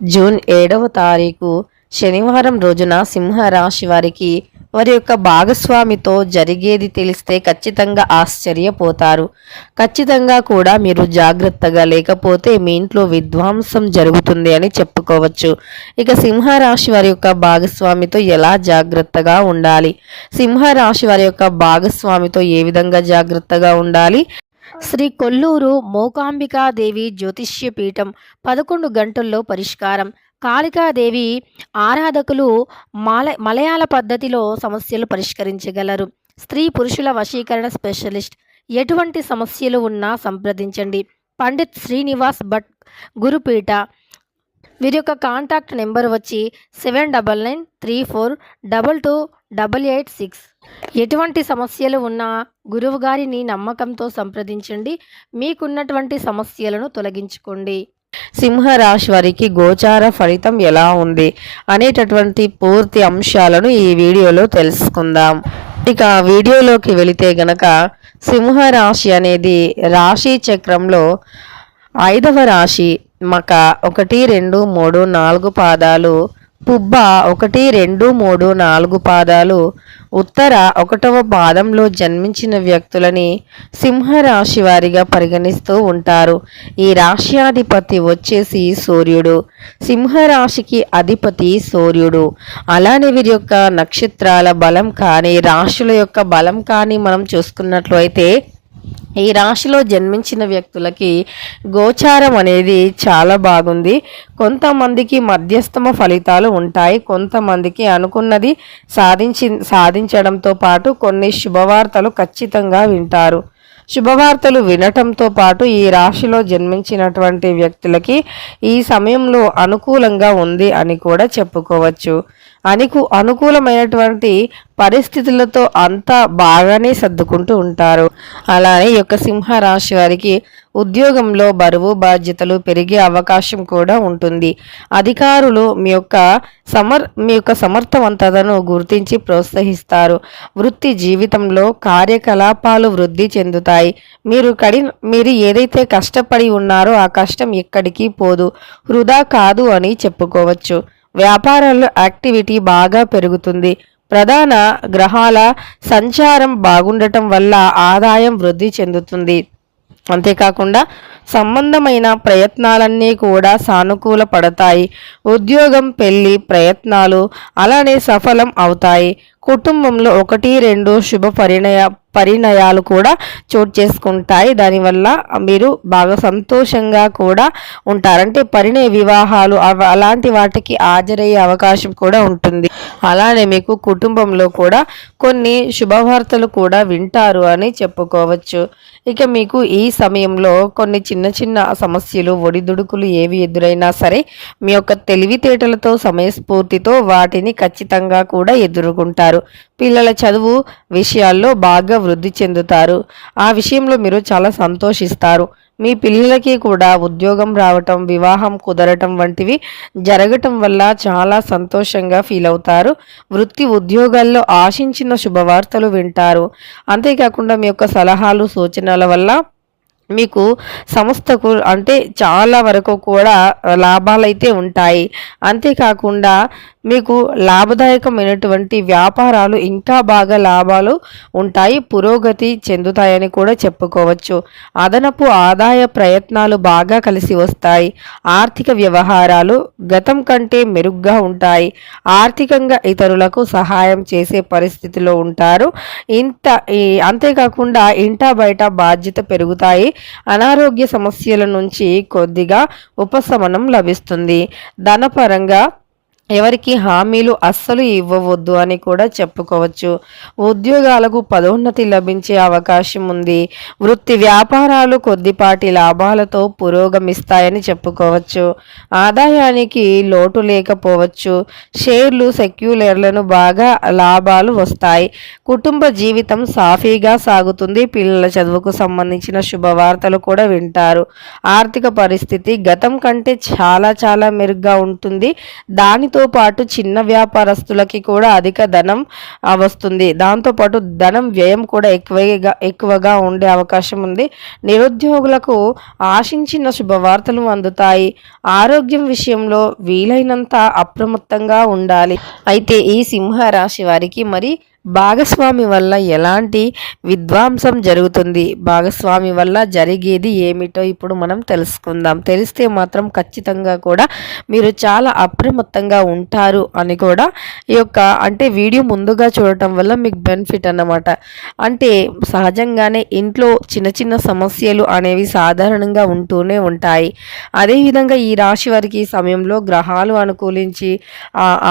June 7వ తారీఖు శనివారం రోజున సింహరాశి వారికి వారి యొక్క భాగస్వామితో జరిగేది తెలిస్తే ఖచ్చితంగా ఆశ్చర్యపోతారు. ఖచ్చితంగా కూడా మీరు జాగ్రత్తగా లేకపోతే మీ ఇంట్లో విధ్వంసం జరుగుతుంది అని చెప్పుకోవచ్చు. ఇక సింహరాశి వారి యొక్క భాగస్వామితో ఎలా జాగ్రత్తగా ఉండాలి, సింహరాశి వారి యొక్క భాగస్వామితో ఏ విధంగా జాగ్రత్తగా ఉండాలి, శ్రీ కొల్లూరు మూకాంబికాదేవి జ్యోతిష్య పీఠం 11 గంటల్లో పరిష్కారం. కాళికాదేవి ఆరాధకులు మలయాళ పద్ధతిలో సమస్యలు పరిష్కరించగలరు. స్త్రీ పురుషుల వశీకరణ స్పెషలిస్ట్. ఎటువంటి సమస్యలు ఉన్నా సంప్రదించండి. పండిత్ శ్రీనివాస్ భట్ గురుపీఠ. వీరి యొక్క కాంటాక్ట్ నెంబర్ వచ్చి 7993422886. ఎటువంటి సమస్యలు ఉన్నా గురువు గారిని నమ్మకంతో సంప్రదించండి. మీకున్నటువంటి సమస్యలను తొలగించుకోండి. సింహరాశి వారికి గోచార ఫలితం ఎలా ఉంది అనేటటువంటి పూర్తి అంశాలను ఈ వీడియోలో తెలుసుకుందాం. ఇక వీడియోలోకి వెళితే గనక సింహరాశి అనేది రాశి చక్రంలో 5వ రాశి. మక 1, 2, 3, 4 పాదాలు, పుబ్బ 1, 2, 3, 4 పాదాలు, ఉత్తర 1వ పాదంలో జన్మించిన వ్యక్తులని సింహరాశి వారిగా పరిగణిస్తూ ఉంటారు. ఈ రాశ్యాధిపతి వచ్చేసి సూర్యుడు. సింహరాశికి అధిపతి సూర్యుడు. అలానే వీరి యొక్క నక్షత్రాల బలం కానీ రాశుల యొక్క బలం కానీ మనం చూసుకున్నట్లయితే ఈ రాశిలో జన్మించిన వ్యక్తులకి గోచారం అనేది చాలా బాగుంది. కొంతమందికి మధ్యస్థమ ఫలితాలు ఉంటాయి, కొంతమందికి అనుకున్నది సాధించడంతో పాటు కొన్ని శుభవార్తలు ఖచ్చితంగా వింటారు. శుభవార్తలు వినటంతో పాటు ఈ రాశిలో జన్మించినటువంటి వ్యక్తులకి ఈ సమయంలో అనుకూలంగా ఉంది అని కూడా చెప్పుకోవచ్చు. అనుకూలమైనటువంటి పరిస్థితులతో అంతా బాగానే సర్దుకుంటూ ఉంటారు. అలానే ఈ యొక్క సింహరాశి వారికి ఉద్యోగంలో బరువు బాధ్యతలు పెరిగే అవకాశం కూడా ఉంటుంది. అధికారులు మీ యొక్క సమర్థవంతతను గుర్తించి ప్రోత్సహిస్తారు. వృత్తి జీవితంలో కార్యకలాపాలు వృద్ధి చెందుతాయి. మీరు ఏదైతే కష్టపడి ఉన్నారో ఆ కష్టం ఎక్కడికి పోదు, వృధా కాదు అని చెప్పుకోవచ్చు. వ్యాపారాల్లో యాక్టివిటీ బాగా పెరుగుతుంది. ప్రధాన గ్రహాల సంచారం బాగుండటం వల్ల ఆదాయం వృద్ధి చెందుతుంది. అంతేకాకుండా సంబంధమైన ప్రయత్నాలన్నీ కూడా సానుకూల పడతాయి. ఉద్యోగం, పెళ్లి ప్రయత్నాలు అలానే సఫలం అవుతాయి. కుటుంబంలో 1, 2 శుభ పరిణయాలు కూడా చోటు చేసుకుంటాయి. దానివల్ల మీరు బాగా సంతోషంగా కూడా ఉంటారంటే పరిణయ వివాహాలు అలాంటి వాటికి హాజరయ్యే అవకాశం కూడా ఉంటుంది. అలానే మీకు కుటుంబంలో కూడా కొన్ని శుభవార్తలు కూడా వింటారు అని చెప్పుకోవచ్చు. ఇక మీకు ఈ సమయంలో కొన్ని చిన్న చిన్న సమస్యలు ఒడిదుడుకులు ఏవి ఎదురైనా సరే మీ యొక్క తెలివితేటలతో సమయస్ఫూర్తితో వాటిని ఖచ్చితంగా కూడా ఎదుర్కొంటారు. పిల్లల చదువు విషయాల్లో బాగా వృద్ధి చెందుతారు. ఆ విషయంలో మీరు చాలా సంతోషిస్తారు. మీ పిల్లలకి కూడా ఉద్యోగం రావటం, వివాహం కుదరటం వంటివి జరగటం వల్ల చాలా సంతోషంగా ఫీల్ అవుతారు. వృత్తి ఉద్యోగాల్లో ఆశించిన శుభవార్తలు వింటారు. అంతేకాకుండా మీ యొక్క సలహాలు సూచనల వల్ల మీకు సంస్థకు అంటే చాలా వరకు కూడా లాభాలైతే ఉంటాయి. అంతేకాకుండా మీకు లాభదాయకమైనటువంటి వ్యాపారాలు ఇంకా బాగా లాభాలు ఉంటాయి, పురోగతి చెందుతాయని కూడా చెప్పుకోవచ్చు. అదనపు ఆదాయ ప్రయత్నాలు బాగా కలిసి వస్తాయి. ఆర్థిక వ్యవహారాలు గతం కంటే మెరుగ్గా ఉంటాయి. ఆర్థికంగా ఇతరులకు సహాయం చేసే పరిస్థితిలో ఉంటారు. అంతేకాకుండా ఇంటా బయట బాధ్యత పెరుగుతాయి. అనారోగ్య సమస్యల నుంచి కొద్దిగా ఉపశమనం లభిస్తుంది. ధనపరంగా ఎవరికి హామీలు అస్సలు ఇవ్వవద్దు అని కూడా చెప్పుకోవచ్చు. ఉద్యోగాలకు పదోన్నతి లభించే అవకాశం ఉంది. వృత్తి వ్యాపారాలు కొద్దిపాటి లాభాలతో పురోగమిస్తాయని చెప్పుకోవచ్చు. ఆదాయానికి లోటు లేకపోవచ్చు. షేర్లు, సెక్యులర్లను బాగా లాభాలు వస్తాయి. కుటుంబ జీవితం సాఫీగా సాగుతుంది. పిల్లల చదువుకు సంబంధించిన శుభవార్తలు కూడా వింటారు. ఆర్థిక పరిస్థితి గతం కంటే చాలా చాలా మెరుగ్గా ఉంటుంది. దానితో వీటితో పాటు చిన్న వ్యాపారస్తులకి కూడా అధిక ధనం వస్తుంది. దాంతోపాటు ధనం వ్యయం కూడా ఎక్కువగా ఉండే అవకాశం ఉంది. నిరుద్యోగులకు ఆశించిన శుభవార్తలు అందుతాయి. ఆరోగ్యం విషయంలో వీలైనంత అప్రమత్తంగా ఉండాలి. అయితే ఈ సింహ రాశి వారికి మరి భాగస్వామి వల్ల ఎలాంటి విధ్వంసం జరుగుతుంది, భాగస్వామి వల్ల జరిగేది ఏమిటో ఇప్పుడు మనం తెలుసుకుందాం. తెలిస్తే మాత్రం ఖచ్చితంగా కూడా మీరు చాలా అప్రమత్తంగా ఉంటారు అని కూడా ఈ యొక్క అంటే వీడియో ముందుగా చూడటం వల్ల మీకు బెనిఫిట్ అన్నమాట. అంటే సహజంగానే ఇంట్లో చిన్న చిన్న సమస్యలు అనేవి సాధారణంగా ఉంటూనే ఉంటాయి. అదేవిధంగా ఈ రాశి వారికి ఈ సమయంలో గ్రహాలు అనుకూలించి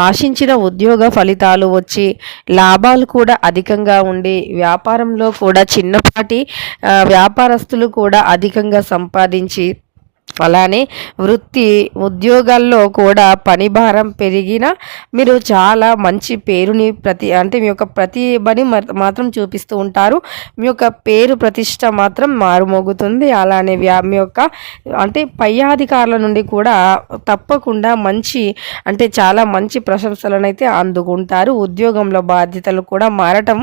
ఆశించిన ఉద్యోగ ఫలితాలు వచ్చి లాభాలు కూడా అధికంగా ఉండి వ్యాపారంలో కూడా చిన్నపాటి వ్యాపారస్తులు కూడా అధికంగా సంపాదించి అలానే వృత్తి ఉద్యోగాల్లో కూడా పని భారం పెరిగిన మీరు చాలా మంచి పేరుని మీ యొక్క ప్రతిభని మాత్రం చూపిస్తూ ఉంటారు. మీ యొక్క పేరు ప్రతిష్ట మాత్రం మారుమోగుతుంది. అలానే మీ యొక్క అంటే పై అధికారుల నుండి కూడా తప్పకుండా చాలా మంచి ప్రశంసలను అయితే అందుకుంటారు. ఉద్యోగంలో బాధ్యతలు కూడా మారటం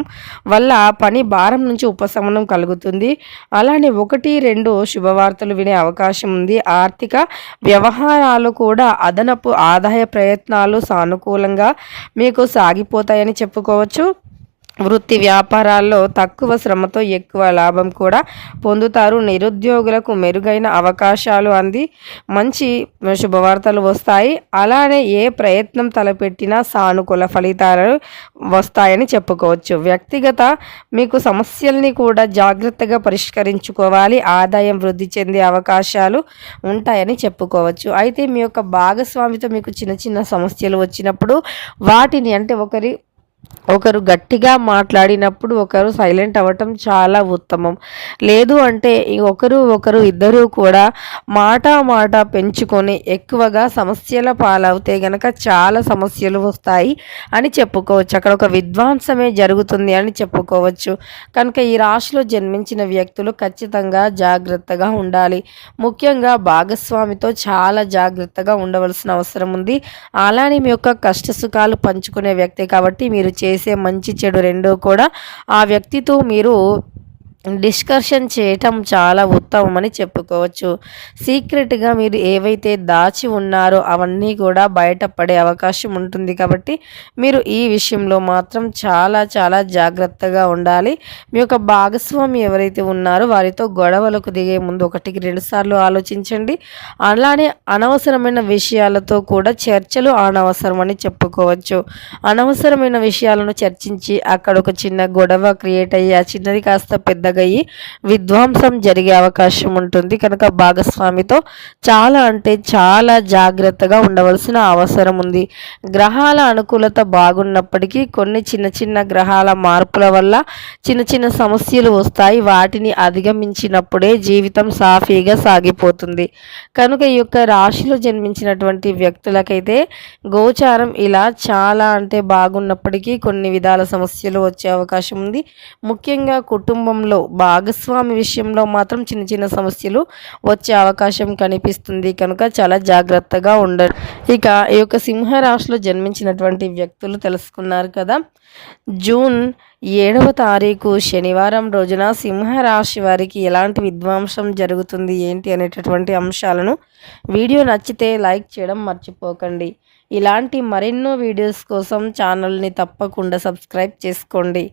వల్ల పని భారం నుంచి ఉపశమనం కలుగుతుంది. అలానే 1-2 శుభవార్తలు వినే అవకాశం ఉంది. ఆర్థిక వ్యవహారాలు కూడా అదనపు ఆదాయ ప్రయత్నాలు సానుకూలంగా మీకు సాగిపోతాయని చెప్పుకోవచ్చు. వృత్తి వ్యాపారాల్లో తక్కువ శ్రమతో ఎక్కువ లాభం కూడా పొందుతారు. నిరుద్యోగులకు మెరుగైన అవకాశాలు అంది మంచి శుభవార్తలు వస్తాయి. అలానే ఏ ప్రయత్నం తలపెట్టినా సానుకూల ఫలితాలు వస్తాయని చెప్పుకోవచ్చు. వ్యక్తిగత మీకు సమస్యల్ని కూడా జాగ్రత్తగా పరిష్కరించుకోవాలి. ఆదాయం వృద్ధి చెందే అవకాశాలు ఉంటాయని చెప్పుకోవచ్చు. అయితే మీ యొక్క భాగస్వామితో మీకు చిన్న చిన్న సమస్యలు వచ్చినప్పుడు వాటిని ఒకరు గట్టిగా మాట్లాడినప్పుడు ఒకరు సైలెంట్ అవ్వటం చాలా ఉత్తమం. లేదు అంటే ఇద్దరు కూడా మాట పెంచుకొని ఎక్కువగా సమస్యల పాలవుతే గనక చాలా సమస్యలు వస్తాయి అని చెప్పుకోవచ్చు. అక్కడ ఒక విధ్వంసమే జరుగుతుంది అని చెప్పుకోవచ్చు. కనుక ఈ రాశిలో జన్మించిన వ్యక్తులు ఖచ్చితంగా జాగ్రత్తగా ఉండాలి. ముఖ్యంగా భాగస్వామితో చాలా జాగ్రత్తగా ఉండవలసిన అవసరం ఉంది. అలానే మీ యొక్క కష్ట సుఖాలు పంచుకునే వ్యక్తి కాబట్టి మీరు చేసే మంచి చెడు రెండూ కూడా ఆ వ్యక్తితో మీరు డిస్కషన్ చేయటం చాలా ఉత్తమమని చెప్పుకోవచ్చు. సీక్రెట్గా మీరు ఏవైతే దాచి ఉన్నారో అవన్నీ కూడా బయటపడే అవకాశం ఉంటుంది. కాబట్టి మీరు ఈ విషయంలో మాత్రం చాలా చాలా జాగ్రత్తగా ఉండాలి. మీ యొక్క భాగస్వామి ఎవరైతే ఉన్నారో వారితో గొడవలకు దిగే ముందు 1-2 సార్లు ఆలోచించండి. అలానే అనవసరమైన విషయాలతో కూడా చర్చలు అనవసరమని చెప్పుకోవచ్చు. అనవసరమైన విషయాలను చర్చించి అక్కడ ఒక చిన్న గొడవ క్రియేట్ అయ్యి ఆ చిన్నది కాస్త పెద్దగా విధ్వంసం జరిగే అవకాశం ఉంటుంది. కనుక భాగస్వామితో చాలా జాగ్రత్తగా ఉండవలసిన అవసరం ఉంది. గ్రహాల అనుకూలత బాగున్నప్పటికీ కొన్ని చిన్న గ్రహాల మార్పుల వల్ల చిన్న సమస్యలు వస్తాయి. వాటిని అధిగమించినప్పుడే జీవితం సాఫీగా సాగిపోతుంది. కనుక ఈ యొక్క రాశిలో జన్మించినటువంటి వ్యక్తులకైతే గోచారం ఇలా చాలా బాగున్నప్పటికీ కొన్ని విధాల సమస్యలు వచ్చే అవకాశం ఉంది. ముఖ్యంగా కుటుంబంలో భాగస్వామి విషయంలో మాత్రం చిన్న సమస్యలు వచ్చే అవకాశం కనిపిస్తుంది. కనుక చాలా జాగ్రత్తగా ఉండండి. ఇక ఈ యొక్క సింహరాశిలో జన్మించినటువంటి వ్యక్తులు తెలుసుకున్నారు కదా. జూన్ 7వ తారీఖు శనివారం రోజున సింహరాశి వారికి ఎలాంటి విధ్వంసం జరుగుతుంది ఏంటి అనేటటువంటి అంశాలను వీడియో నచ్చితే లైక్ చేయడం మర్చిపోకండి. ఇలాంటి మరెన్నో వీడియోస్ కోసం ఛానల్ని తప్పకుండా సబ్స్క్రైబ్ చేసుకోండి.